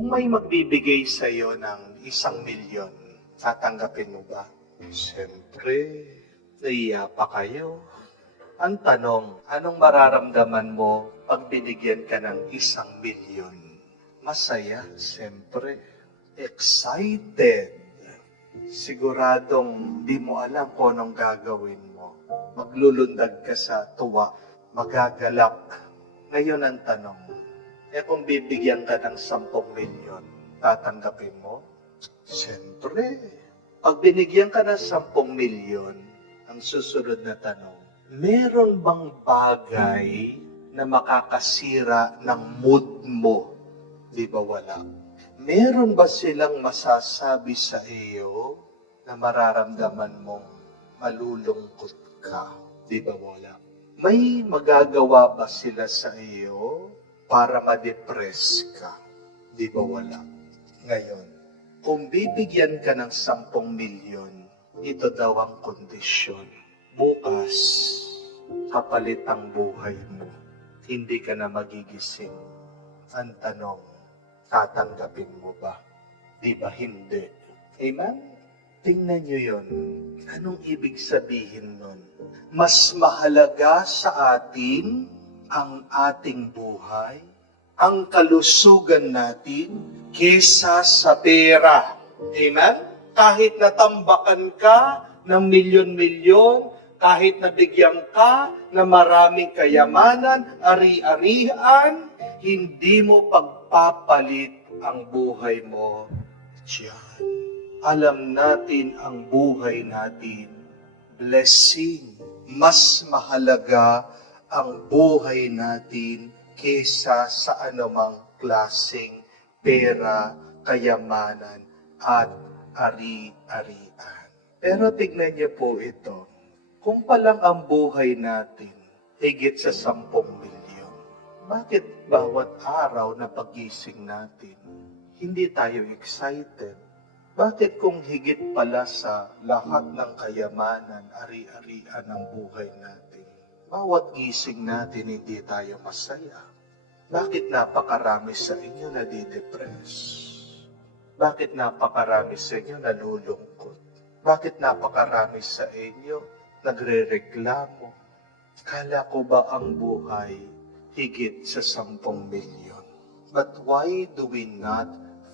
Kung may magbibigay sa'yo ng 1,000,000, tatanggapin mo ba? Siyempre, naiya pa kayo. Ang tanong, anong mararamdaman mo pag binigyan ka ng 1,000,000? Masaya, siyempre. Excited. Siguradong di mo alam kung anong gagawin mo. Maglulundag ka sa tuwa, magagalak. Ngayon ang tanong, kung bibigyan ka ng 10,000,000, tatanggapin mo? Siyempre. Pag binigyan ka ng 10,000,000, ang susunod na tanong, meron bang bagay na makakasira ng mood mo? Di ba wala? Meron ba silang masasabi sa iyo na mararamdaman mong malulungkot ka? Di ba wala? May magagawa ba sila sa iyo para ma-depress ka? Di ba wala? Ngayon, kung bibigyan ka ng 10,000,000, ito daw ang kondisyon. Bukas, kapalit ang buhay mo. Hindi ka na magigising. Ang tanong, tatanggapin mo ba? Di ba hindi? Amen? Tingnan nyo yun. Anong ibig sabihin nun? Mas mahalaga sa atin ang ating buhay, ang kalusugan natin, kesa sa pera. Amen? Kahit natambakan ka ng milyon-milyon, kahit nabigyan ka ng maraming kayamanan, ari-arian, hindi mo pagpapalit ang buhay mo diyan. Alam natin ang buhay natin, blessing. Mas mahalaga ang buhay natin kesa sa anumang klaseng pera, kayamanan, at ari-arian. Pero tignan niyo po ito. Kung palang ang buhay natin higit sa 10,000,000, bakit bawat araw na pagising natin, hindi tayo excited? Bakit kung higit pala sa lahat ng kayamanan, ari-arian ng buhay natin, bawat gising natin hindi tayo masaya? Bakit napakarami sa inyo nadidepress? Bakit napakarami sa inyo nalulungkot? Bakit napakarami sa inyo nagre-reklamo? Kala ko ba ang buhay higit sa 10,000,000? But why do we not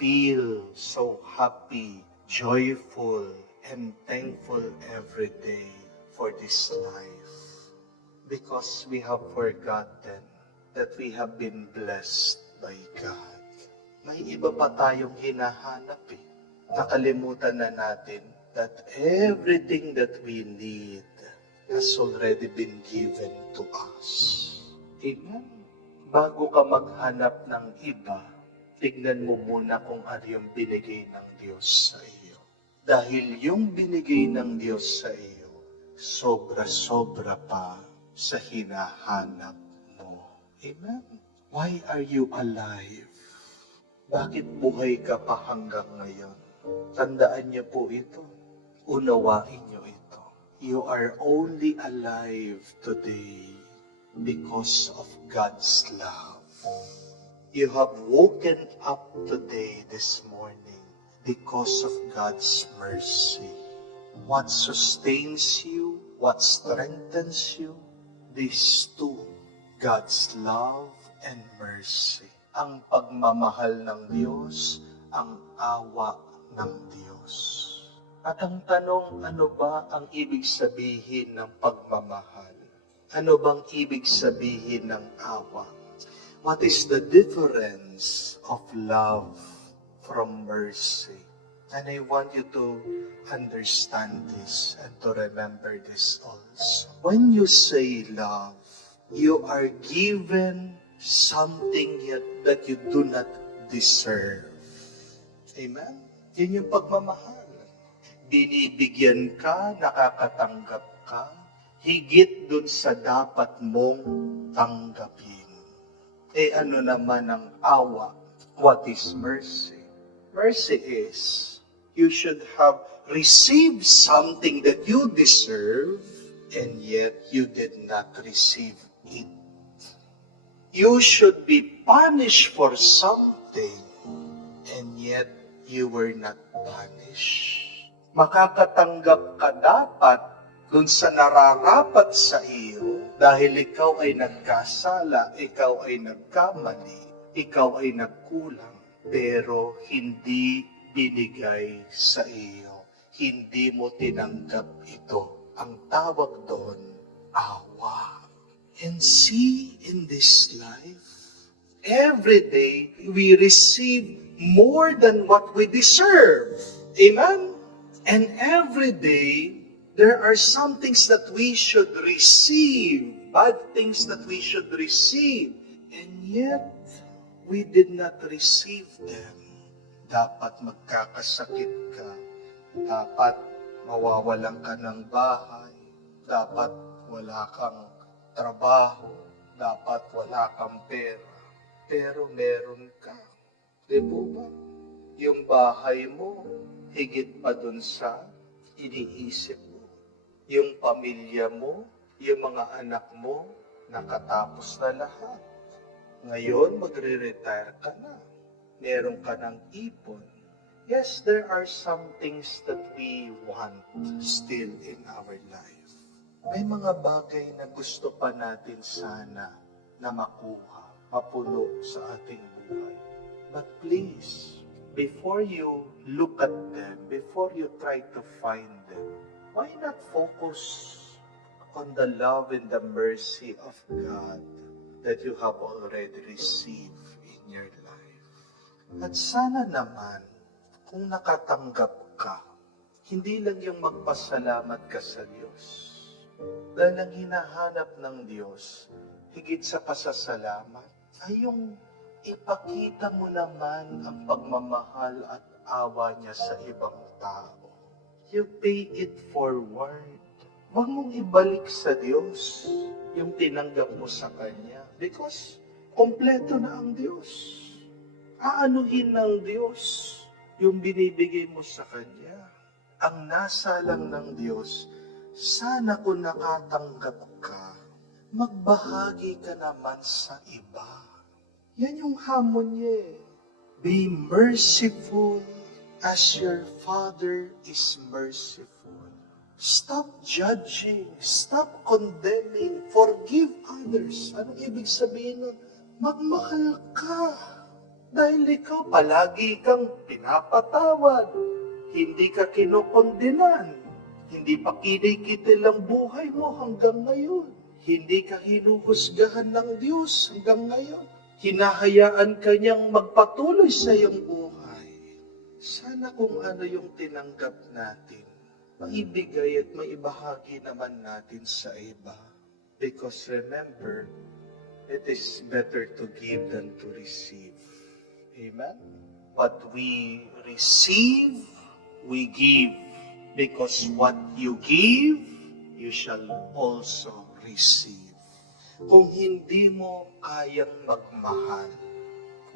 feel so happy, joyful, and thankful every day for this life? Because we have forgotten that we have been blessed by God. May iba pa tayong hinahanap eh. Nakalimutan na natin that everything that we need has already been given to us. Amen? Bago ka maghanap ng iba, tignan mo muna kung ano yung binigay ng Diyos sa iyo. Dahil yung binigay ng Diyos sa iyo, sobra-sobra pa sa hinahanap mo. Amen? Why are you alive? Bakit buhay ka pa hanggang ngayon? Tandaan niyo po ito. Unawain niyo ito. You are only alive today because of God's love. You have woken up today, this morning, because of God's mercy. What sustains you, what strengthens you, these two, God's love and mercy. Ang pagmamahal ng Diyos, ang awa ng Diyos. At ang tanong, ano ba ang ibig sabihin ng pagmamahal? Ano bang ibig sabihin ng awa? What is the difference of love from mercy? And I want you to understand this and to remember this also. When you say love, you are given something that you do not deserve. Amen? Yun yung pagmamahal. Binibigyan ka, nakakatanggap ka, higit dun sa dapat mong tanggapin. Ano naman ang awa? What is mercy? Mercy is, you should have received something that you deserve, and yet you did not receive it. You should be punished for something, yet you were not punished. Makakatanggap ka dapat dun sa nararapat sa iyo dahil ikaw ay nagkasala, ikaw ay nagkamali, ikaw ay nagkulang, pero hindi binigay sa iyo. Hindi mo tinanggap ito. Ang tawag doon, awa. And see, in this life, every day we receive more than what we deserve. Amen? And every day, there are some things that we should receive, bad things that we should receive, and yet, we did not receive them. Dapat magkakasakit ka, dapat mawawalan ka ng bahay, dapat wala kang trabaho, dapat wala kang pera, pero meron ka. Di po ba? Yung bahay mo, higit pa dun sa iniisip mo. Yung pamilya mo, yung mga anak mo, nakatapos na lahat. Ngayon, magre-retire ka na. Meron ka ng ipon. Yes, there are some things that we want still in our life. May mga bagay na gusto pa natin sana na makuha, mapuno sa ating buhay. But please, before you look at them, before you try to find them, why not focus on the love and the mercy of God that you have already received in your life? At sana naman, kung nakatanggap ka, hindi lang yung magpasalamat ka sa Diyos. Dahil ang hinahanap ng Diyos, higit sa pasasalamat, ay yung ipakita mo naman ang pagmamahal at awa niya sa ibang tao. You pay it forward. Huwag mong ibalik sa Diyos yung tinanggap mo sa Kanya. Because kompleto na ang Diyos. Aanuhin ng Diyos yung binibigay mo sa Kanya. Ang nasa lang ng Diyos, sana kung nakatanggap ka, magbahagi ka naman sa iba. Yan yung hamon niya. Be merciful as your Father is merciful. Stop judging. Stop condemning. Forgive others. Anong ibig sabihin nun? Magmahal ka. Dahil ikaw palagi kang pinapatawad. Hindi ka kinukondenan. Hindi pa kinikitil ang buhay mo hanggang ngayon. Hindi ka hinuhusgahan ng Diyos hanggang ngayon. Hinahayaan ka niyang magpatuloy sa iyong buhay. Sana kung ano yung tinanggap natin, maibigay at maibahagi naman natin sa iba. Because remember, it is better to give than to receive. Amen? But we receive, we give. Because what you give, you shall also receive. Kung hindi mo kayang magmahal,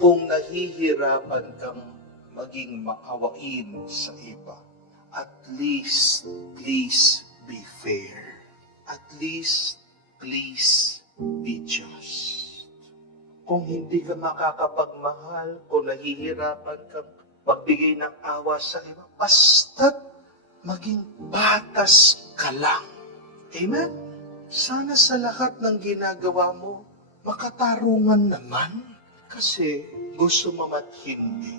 kung nahihirapan kang maging maawain sa iba, at least, please be fair. At least, please be just. Kung hindi ka makakapagmahal, kung nahihirapan kang magbigay ng awa sa iba, basta't maging batas ka lang. Amen? Sana sa lahat ng ginagawa mo, makatarungan naman. Kasi gusto mo man hindi,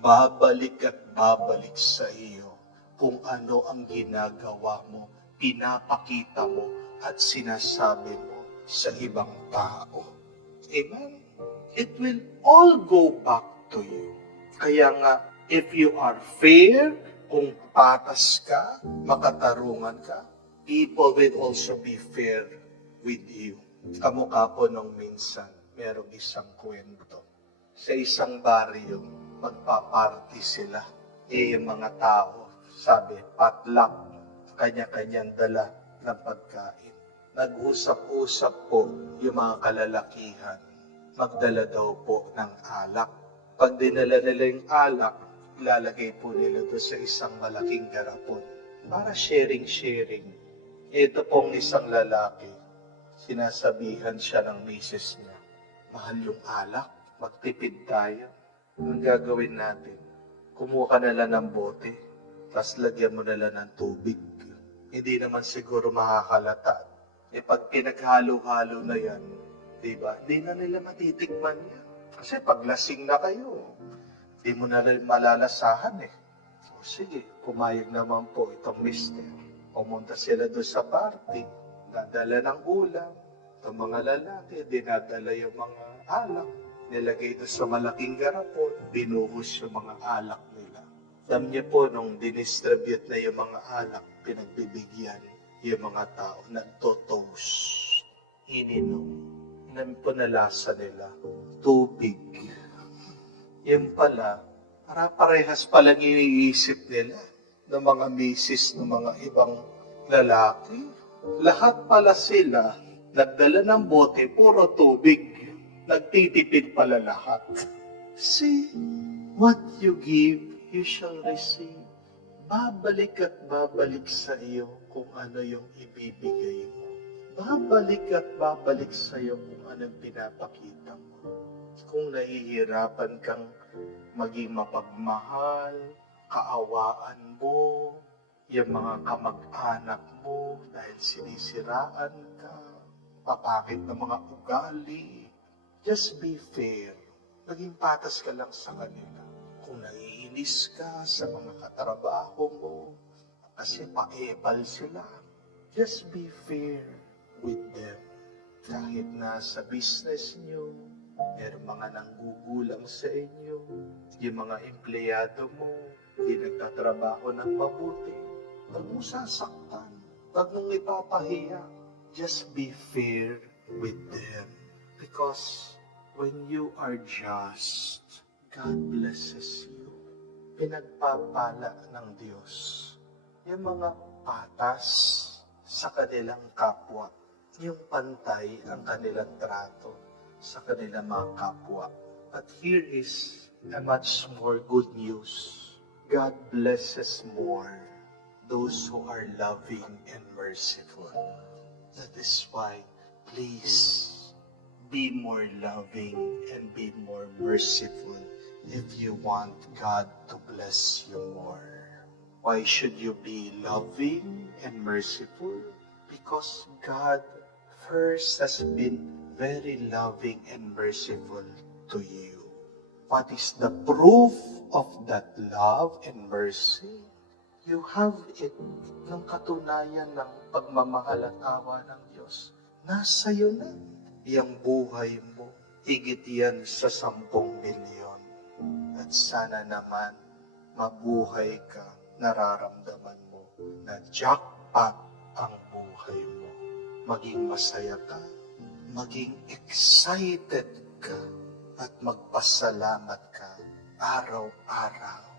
babalik at babalik sa iyo kung ano ang ginagawa mo, pinapakita mo, at sinasabi mo sa ibang tao. Amen? It will all go back to you. Kaya nga, if you are fair, kung patas ka, makatarungan ka, people will also be fair with you. Kamukha po nung minsan, merong isang kwento. Sa isang baryo, magpa-party sila. Yung mga tao, sabi, potluck, kanya-kanyang dala ng pagkain. Nag-usap-usap po yung mga kalalakihan. Magdala daw po ng alak. Pag dinala nila yung alak, ilalagay po nila doon sa isang malaking garapon para sharing. Ito pong isang lalaki, sinasabihan siya ng misis niya, mahal yung alak, magtipid tayo. Anong gagawin natin? kumuha ka na lang ng bote, tapos lagyan mo na lang ng tubig. Hindi naman siguro makakalata. Pag pinaghalo-halo na yan, di ba? Hindi na nila matitikman yan. Kasi pag lasing na kayo, di mo na rin malalasahan O sige, pumayag naman po itong mister. Pumunta sila doon sa party, nadala ng ulam. Itong mga lalaki, dinadala yung mga alak. Nilagay doon sa malaking garapon, binuhos yung mga alak nila. Alam niyo po, nung dinistribute na yung mga alak, pinagbibigyan yung mga tao, nagtotoast, ininom. Inan po na lasa nila, tubig. Yan pala, para-parehas palang iniisip nila ng mga misis ng mga ibang lalaki. Lahat pala sila, nagdala ng bote, puro tubig. Nagtitipid pala lahat. See, what you give, you shall receive. Babalik at babalik sa iyo kung ano yung ibibigay mo. Babalik at babalik sa iyo kung anong pinapakita mo. Kung nahihirapan kang maging mapagmahal, kaawaan mo, yung mga kamag-anak mo dahil sinisiraan ka, papakit ng mga ugali, just be fair. Maging patas ka lang sa kanila. Kung naiinis ka sa mga katrabaho mo, kasi paebal sila, just be fair with them. Kahit nasa business nyo, meron mga nanggugulang sa inyo, yung mga empleyado mo, hindi nagtatrabaho ng mabuti, huwag mong sasaktan, huwag mong ipapahiya. Just be fair with them. Because when you are just, God blesses you. Pinagpapala ng Diyos yung mga patas sa kanilang kapwa, yung pantay ang kanilang trato sa kanilang mga kapwa. But here is a much more good news. God blesses more those who are loving and merciful. That is why, please, be more loving and be more merciful if you want God to bless you more. Why should you be loving and merciful? Because God first has been very loving and merciful to you. What is the proof of that love and mercy? You have it ng katunayan ng pagmamahal at awa ng Diyos. Nasa iyo na. Yang buhay mo, higit yan sa 10 milyon. At sana naman, mabuhay ka, nararamdaman mo na jackpot ang buhay mo. Maging masaya ka, maging excited ka, at magpasalamat ka araw-araw.